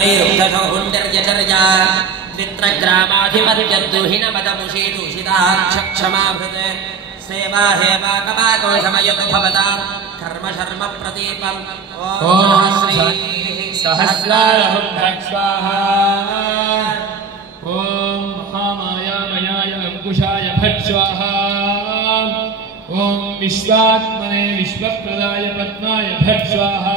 हुण्डर्यचर्या द्वित्रग्रामाधिपत्यद्दुहिनपदमुषीदूषिताक्षमाभृत् सेवा हेवा कपाको समयतु भवतां कर्म शर्म प्रदीपम् ॐ श्री सहस्रारहुं स्वाहा ॐ महामायामयाय अंकुशाय फट् स्वाहा ॐ विश्वात्मने विश्वप्रदाय पद्माय फट् स्वाहा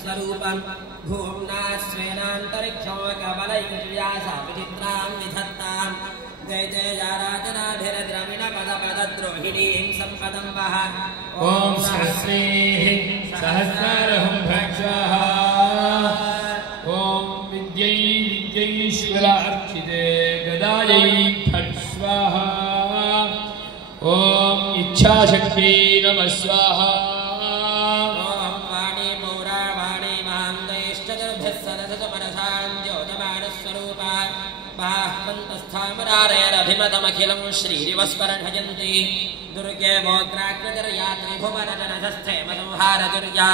स्वरूपम् भूम्ना स्वेनान्तरिक्षो कमलैर्व्यासा विचित्रां विधत्तां जय जय याराजनाभिरद्रविणपदपदद्रोहिणीं सम्पदं वः ॐ सहस्रेः सहस्रारहुं स्वाहा ॐ विद्यै विद्यैश्वरार्चिते गदायै फट् स्वाहा ॐ इच्छाशक्त्यै नमः स्वाहा बाह्पन्तस्थामरारेरभिमतमखिलं श्रीरिवस्परभजन्ति दुर्गे गोत्राग्रजर्यात्रिभुवनजनधस्थेमसंहारदुर्या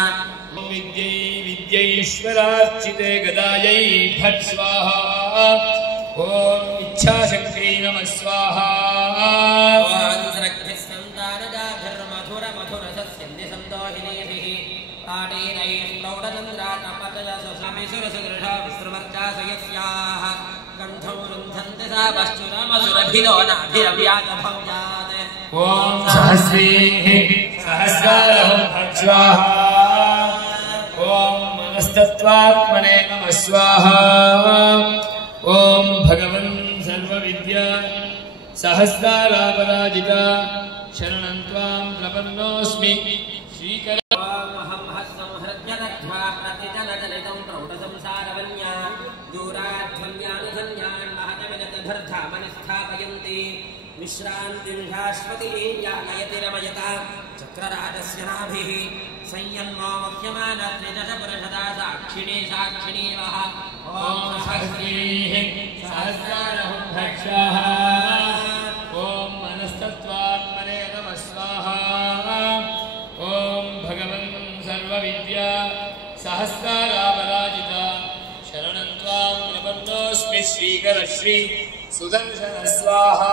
विद्यै विद्यैश्वरार्चिते गदायै फट् स्वाहा ॐ इच्छाशक्त्यै नमः स्वाहा सन्तानजाभिर्मधुरमधुरसस्यन्दिसन्दोहिनीभिः पाणिनैः प्रौढचन्द्रातपतयसुसमिसुरसुदृशा विस्रवर्चासयस्याः कण्ठौ रुन्धन्ति सा पश्चुरमसुरभिलो नाभिरव्यातभव्यात् ॐ सहस्रेः सहस्रारहुं स्वाहा ॐ मनस्तत्त्वात्मने नमः स्वाहा ॐ भगवन् सर्वविद्या सहस्रारापराजिता शरणं त्वां प्रपन्नोऽस्मि श्रीकर प्रतिजनजलितं प्रौढसंसारवन्या दूराध्वन्यानुधन्यान् महतमिनतभर्धामनि स्थापयन्ति विश्रान्तिं शाश्वतीं यानयति रमयता चक्रराजस्य नाभिः संयन्मो मुह्यमानत्रिदशपुरुषदा साक्षिणी साक्षिणी वः ॐ सहस्रेः सहस्रारहुं स्वाहा ॐ मनस्तत्त्वात्मने नमः स्वाहा ॐ भगवन् सर्वविद्या सहस्रारापराजिता शरणं त्वां प्रपन्नोऽस्मि श्रीकर श्री सुदर्शन स्वाहा।